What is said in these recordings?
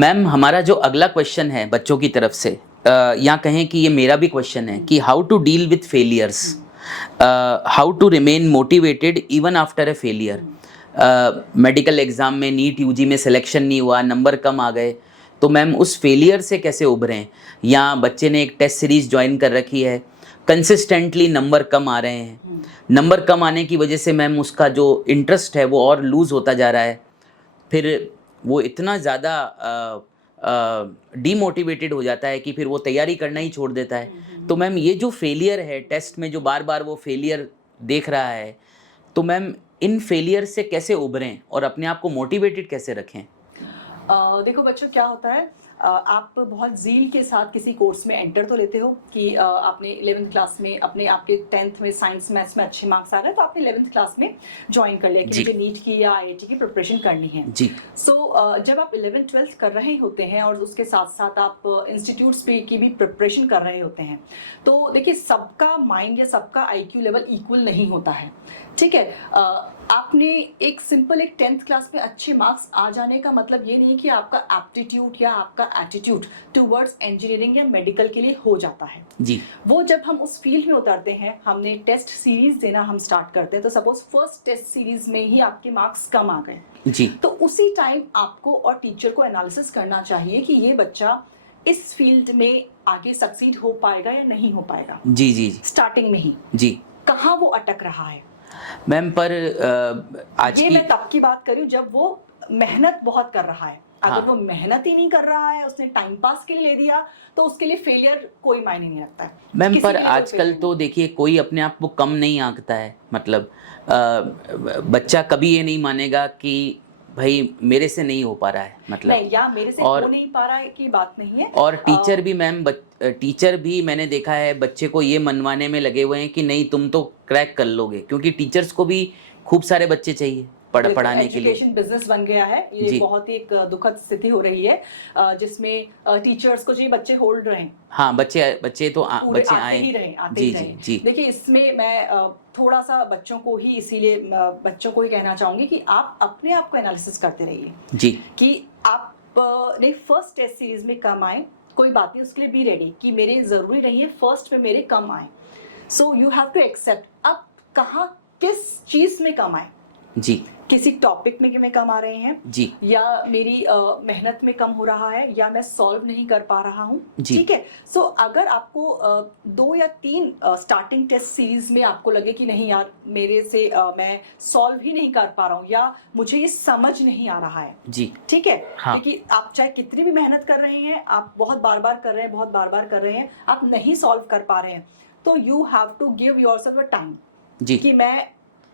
Ma'am हमारा जो अगला क्वेश्चन है बच्चों की तरफ से, या कहें कि ये मेरा भी क्वेश्चन है कि how to deal with failures, how to remain motivated even after a failure. Medical exam में, नीट यूजी में सिलेक्शन नहीं हुआ, नंबर कम आ गए, तो मैम उस फेलियर से कैसे उभरें। या बच्चे ने एक टेस्ट सीरीज़ ज्वाइन कर रखी है, कंसिस्टेंटली नंबर कम आ रहे हैं, नंबर कम आने की वजह से मैम उसका जो इंटरेस्ट है वो और लूज़ होता जा रहा है, फिर वो इतना ज़्यादा डीमोटिवेटेड हो जाता है कि फिर वो तैयारी करना ही छोड़ देता है। तो मैम ये जो फेलियर है टेस्ट में, जो बार बार वो फेलियर देख रहा है, तो मैम इन फेलियर से कैसे उभरें और अपने आप को मोटिवेटेड कैसे रखें? देखो बच्चों, क्या होता है, आप बहुत ज़ील के साथ किसी कोर्स में एंटर तो लेते हो कि आपने 11th क्लास में अपने आपके 10th में साइंस मैथ्स में अच्छे मार्क्स आ गए, तो आपने 11th क्लास में ज्वाइन कर लिया कि मुझे नीट की या आईआईटी की प्रिपरेशन करनी है जी। जब आप 11th 12th कर रहे होते हैं और उसके साथ साथ आप इंस्टीट्यूट्स की भी प्रिपरेशन कर रहे होते हैं, तो देखिए सबका माइंड या सबका आईक्यू लेवल इक्वल नहीं होता है, ठीक है। आपने एक सिंपल एक 10th क्लास में अच्छे मार्क्स आ जाने का मतलब ये नहीं कि आपका एप्टीट्यूड या आपका एटीट्यूड टुवर्ड्स इंजीनियरिंग या मेडिकल के लिए हो जाता है जी। वो जब हम उस फील्ड में उतरते हैं, हमने टेस्ट सीरीज देना हम स्टार्ट करते हैं, तो सपोज फर्स्ट टेस्ट सीरीज में ही आपके मार्क्स कम आ गए जी, तो उसी टाइम आपको और टीचर को एनालिसिस करना चाहिए कि ये बच्चा इस फील्ड में आगे सक्सीड हो पाएगा या नहीं हो पाएगा। जी जी स्टार्टिंग में ही जी कहाँ वो अटक रहा है मैम। पर आज ये की मैं तब की बात कर रही हूँ जब वो मेहनत बहुत कर रहा है। अगर हाँ। वो मेहनत ही नहीं कर रहा है, उसने टाइम पास के लिए ले दिया, तो उसके लिए फेलियर कोई मायने नहीं रखता है मैम। किसी पर के लिए कोई आजकल failure तो देखिए कोई अपने आप को कम नहीं आंकता है, मतलब बच्चा कभी ये नहीं मानेगा कि भाई मेरे से नहीं हो पा रहा है, मतलब नहीं, या मेरे से और हो नहीं पा रहा है की बात नहीं है। और टीचर भी मैम, टीचर भी मैंने देखा है बच्चे को ये मनवाने में लगे हुए हैं कि नहीं तुम तो क्रैक कर लोगे, क्योंकि टीचर्स को भी खूब सारे बच्चे चाहिए पढ़ाने के लिए। एजुकेशन बिजनेस बन गया है, ये जी। बहुत ही एक दुखद स्थिति हो रही है जिसमें टीचर्स को जो बच्चे होल्ड रहे हैं, हाँ, बच्चे तो पूरे बच्चे आते आए। ही रहे, आते जी ही जी रहे। जी देखिए इसमें मैं थोड़ा सा बच्चों को ही इसीलिए बच्चों को ही कहना चाहूंगी कि आप अपने आप को एनालिसिस करते रहिए जी कि आप ने फर्स्ट टेस्ट सीरीज में कम आए, कोई बात नहीं, उसके लिए बी रेडी कि मेरे जरूरी नहीं है फर्स्ट में मेरे कम आए, so you have to accept. अब कहाँ किस चीज में कम आए, जी किसी टॉपिक में कम आ रहे हैं जी या मेरी मेहनत में कम हो रहा है या मैं सॉल्व नहीं कर पा रहा हूँ, जी। ठीक है। सो अगर आपको 2 या 3 स्टार्टिंग टेस्ट सीरीज में आपको लगे कि नहीं यार मेरे से मैं सॉल्व ही नहीं कर पा रहा हूँ या मुझे ये समझ नहीं आ रहा है, जी ठीक है। हाँ। देखिए आप चाहे कितनी भी मेहनत कर रहे हैं, आप बहुत बार बार कर रहे हैं, बहुत बार बार कर रहे हैं, आप नहीं सॉल्व कर पा रहे हैं, तो you have to give yourself a time जी कि मैं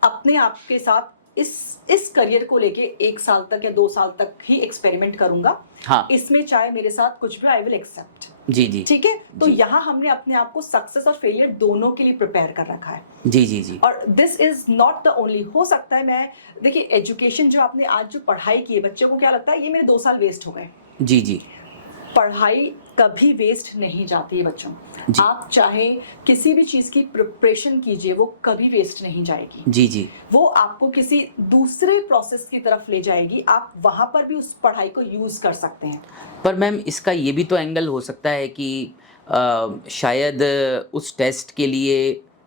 अपने आप के साथ इस करियर को लेके 1 साल तक या 2 साल तक ही एक्सपेरिमेंट करूंगा। हाँ। इसमें चाहे मेरे साथ कुछ भी, आई विल एक्सेप्ट। जी जी ठीक है, तो जी। यहाँ हमने अपने आप को सक्सेस और फेलियर दोनों के लिए प्रिपेयर कर रखा है। जी जी जी और this is not the only, हो सकता है मैं देखिए एजुकेशन जो आपने आज जो पढ़ाई की है, बच्चों को क्या लगता है ये मेरे 2 साल वेस्ट हो गए। जी जी पढ़ाई कभी वेस्ट नहीं जाती है बच्चों। जी। आप चाहे किसी भी चीज की प्रिपरेशन कीजिए, वो कभी वेस्ट नहीं जाएगी। जी जी वो आपको किसी दूसरे प्रोसेस की तरफ ले जाएगी, आप वहां पर भी उस पढ़ाई को यूज कर सकते हैं। पर मैम इसका ये भी तो एंगल हो सकता है कि शायद उस टेस्ट के लिए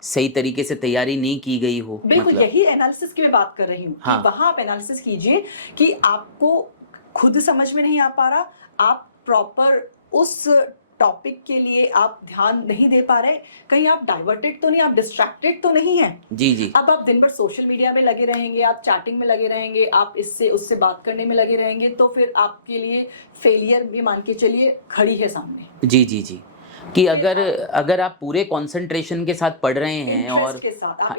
सही तरीके से तैयारी नहीं की गई हो। बिल्कुल, मतलब यही एनालिसिस की मैं बात कर रही हूँ हाँ। कि वहां आप एनालिसिस कीजिए कि आपको खुद समझ में नहीं आ पा रहा, आप प्रॉपर उस टॉपिक के लिए आप ध्यान नहीं दे पा रहे, कहीं आप डाइवर्टेड तो नहीं, आप डिस्ट्रैक्टेड तो नहीं है। जी जी अब आप दिन भर सोशल मीडिया में लगे रहेंगे, आप चैटिंग में लगे रहेंगे, आप इससे उससे बात करने में लगे रहेंगे, तो फिर आपके लिए फेलियर भी मान के चलिए खड़ी है सामने। जी जी जी कि अगर आप पूरे कंसंट्रेशन के साथ पढ़ रहे हैं और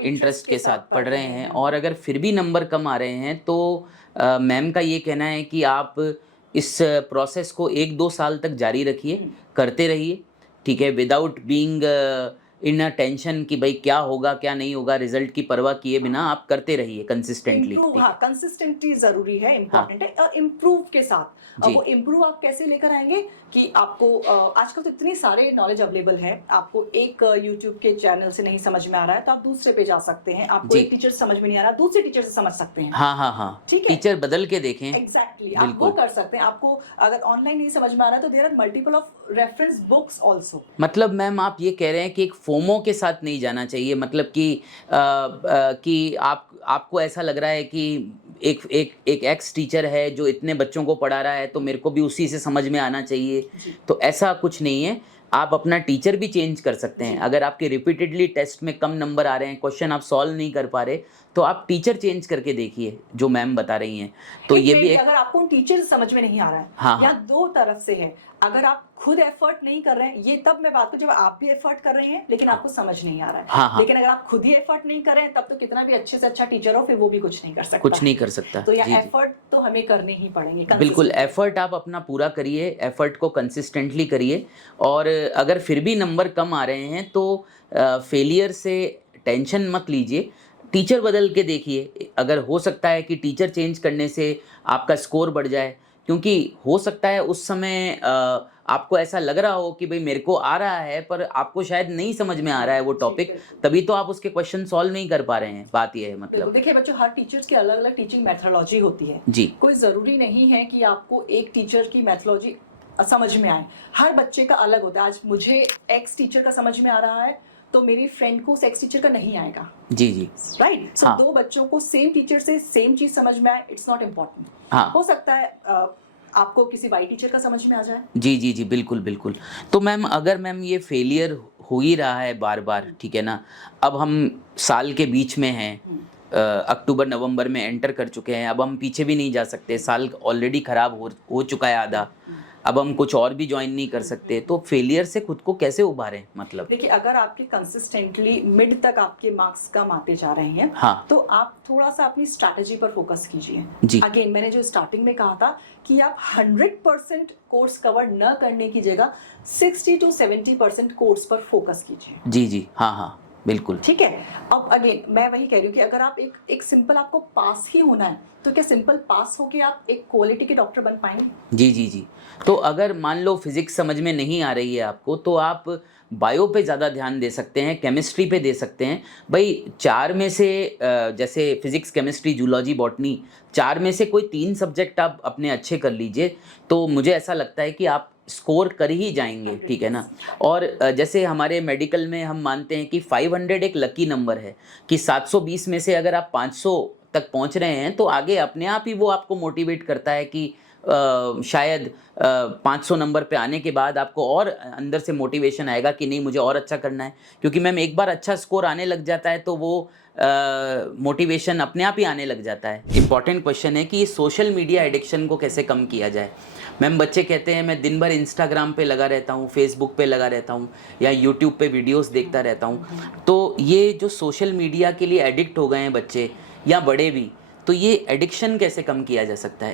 इंटरेस्ट के साथ पढ़ रहे हैं और अगर फिर भी नंबर कम आ रहे हैं, तो मैम का ये कहना है कि आप इस प्रोसेस को 1-2 साल तक जारी रखिए, करते रहिए, ठीक है, विदाउट बीइंग इन टेंशन कि भाई क्या होगा क्या नहीं होगा, रिजल्ट की परवाह किए बिना आप करते रहिए कंसिस्टेंटली। इम्प्रूव, हाँ, कंसिस्टेंटी जरूरी है, इंपॉर्टेंट है। इम्प्रूव के साथ जी। वो इम्प्रूव आप कैसे लेकर आएंगे कि आपको आजकल तो इतनी सारे नॉलेज अवेलेबल है, आपको एक यूट्यूब के चैनल से नहीं समझ में आ रहा है तो आप दूसरे पे जा सकते हैं, आपको जी। एक टीचर समझ में नहीं आ रहा दूसरे टीचर से समझ सकते हैं। हाँ हाँ हाँ, ठीक है, टीचर बदल के देखें। एग्जैक्टली, आप वो बिल्कुल। कर सकते हैं। आपको अगर ऑनलाइन नहीं समझ में आ रहा है तो there are multiple of reference books also. मतलब मैम आप ये कह रहे हैं कि एक फोमो के साथ नहीं जाना चाहिए, मतलब कि आपको ऐसा लग रहा है कि एक एक्स टीचर है जो इतने बच्चों को पढ़ा रहा है तो मेरे को भी उसी से समझ में आना चाहिए, जी। तो ऐसा कुछ नहीं है। आप अपना टीचर भी चेंज कर सकते हैं। जी। अगर आपके रिपीटेडली टेस्ट में कम नंबर आ रहे हैं, क्वेश्चन आप सॉल्व नहीं कर पा रहे, तो आप टीचर चेंज करके देखिए, जो मैम बता रही हैं। तो ये भी एक, अगर आपको उन टीचर समझ में नहीं आ रहा है, हाँ, या दो तरफ से है, अगर आप खुद एफर्ट नहीं कर रहे हैं, ये तब मैं बात करूं जब आप भी एफर्ट कर रहे हैं लेकिन आपको समझ नहीं आ रहा है। हाँ, हाँ। लेकिन अगर आप खुद ही एफर्ट नहीं कर रहे हैं तब तो कितना भी अच्छे से अच्छा टीचर हो फिर वो भी कुछ नहीं कर सकता। कुछ नहीं कर सकता। तो जी, यह जी। एफर्ट तो हमें करने ही पड़ेंगे। बिल्कुल, एफर्ट आप अपना पूरा करिए, एफर्ट को कंसिस्टेंटली करिए, और अगर फिर भी नंबर कम आ रहे हैं तो फेलियर से टेंशन मत लीजिए, टीचर बदल के देखिए। अगर हो सकता है कि टीचर चेंज करने से आपका स्कोर बढ़ जाए, क्योंकि हो सकता है उस समय आपको ऐसा लग रहा हो कि भाई मेरे को आ रहा है पर आपको शायद नहीं समझ में आ रहा है वो टॉपिक, तभी तो आप उसके क्वेश्चन सॉल्व नहीं कर पा रहे हैं। बात ये है मतलब। देखिए बच्चों, हर टीचर्स की अलग अलग टीचिंग मेथोडोलॉजी होती है जी। कोई जरूरी नहीं है कि आपको एक टीचर की मेथोडोलॉजी समझ में आए, हर बच्चे का अलग होता है। आज मुझे एक्स टीचर का समझ में आ रहा है तो मेरी फ्रेंड को सेक्स टीचर का नहीं आएगा। जी जी, राइट। सो दो बच्चों को सेम टीचर से सेम चीज समझ में आए, इट्स नॉट इम्पोर्टेंट। हाँ, हो सकता है आपको किसी वाई टीचर का समझ में आ जाए। जी जी जी, बिल्कुल बिल्कुल। तो मैम अगर मैम ये फेलियर हो ही रहा है बार बार, ठीक है ना, अब हम साल के बीच में हैं, अक्टूबर नवंबर में एंटर कर चुके हैं, अब हम पीछे भी नहीं जा सकते, साल ऑलरेडी ख़राब हो चुका है आधा, अब हम कुछ और भी ज्वाइन नहीं कर सकते, तो फेलियर से खुद को कैसे उभारें मतलब? देखिए, अगर आपके कंसिस्टेंटली मिड तक आपके मार्क्स कम आते जा रहे हैं, हाँ, तो आप थोड़ा सा अपनी स्ट्रैटेजी पर फोकस कीजिए। जी। अगेन मैंने जो स्टार्टिंग में कहा था कि आप 100% कोर्स कवर न करने की जगह 60 to 70% कोर्स पर फोकस कीजिए। जी जी, हाँ हाँ, बिल्कुल। ठीक है। अब अगेन मैं वही कह रही हूँ कि अगर आप एक सिंपल, आपको पास ही होना है तो क्या सिंपल पास होके आप एक क्वालिटी के डॉक्टर बन पाएंगे? जी जी जी। तो अगर मान लो फिजिक्स समझ में नहीं आ रही है आपको, तो आप बायो पे ज़्यादा ध्यान दे सकते हैं, केमिस्ट्री पे दे सकते हैं। भाई 4 में से जैसे फिजिक्स, केमिस्ट्री, जूलॉजी, बॉटनी, 4 में से कोई 3 सब्जेक्ट आप अपने अच्छे कर लीजिए, तो मुझे ऐसा लगता है कि आप स्कोर कर ही जाएंगे, ठीक है ना। और जैसे हमारे मेडिकल में हम मानते हैं कि 500 एक लकी नंबर है, कि 720 में से अगर आप 500 तक पहुंच रहे हैं तो आगे अपने आप ही वो आपको मोटिवेट करता है कि शायद 500 नंबर पे आने के बाद आपको और अंदर से मोटिवेशन आएगा कि नहीं मुझे और अच्छा करना है, क्योंकि मैम एक बार अच्छा स्कोर आने लग जाता है तो वो मोटिवेशन अपने आप ही आने लग जाता है। इम्पॉर्टेंट क्वेश्चन है कि सोशल मीडिया एडिक्शन को कैसे कम किया जाए। मैम बच्चे कहते हैं मैं दिन भर इंस्टाग्राम पे लगा रहता हूँ, फेसबुक पे लगा रहता हूँ, या यूट्यूब पे वीडियोस देखता रहता हूँ, तो ये जो सोशल मीडिया के लिए एडिक्ट हो गए हैं बच्चे या बड़े भी, तो ये एडिक्शन कैसे कम किया जा सकता है?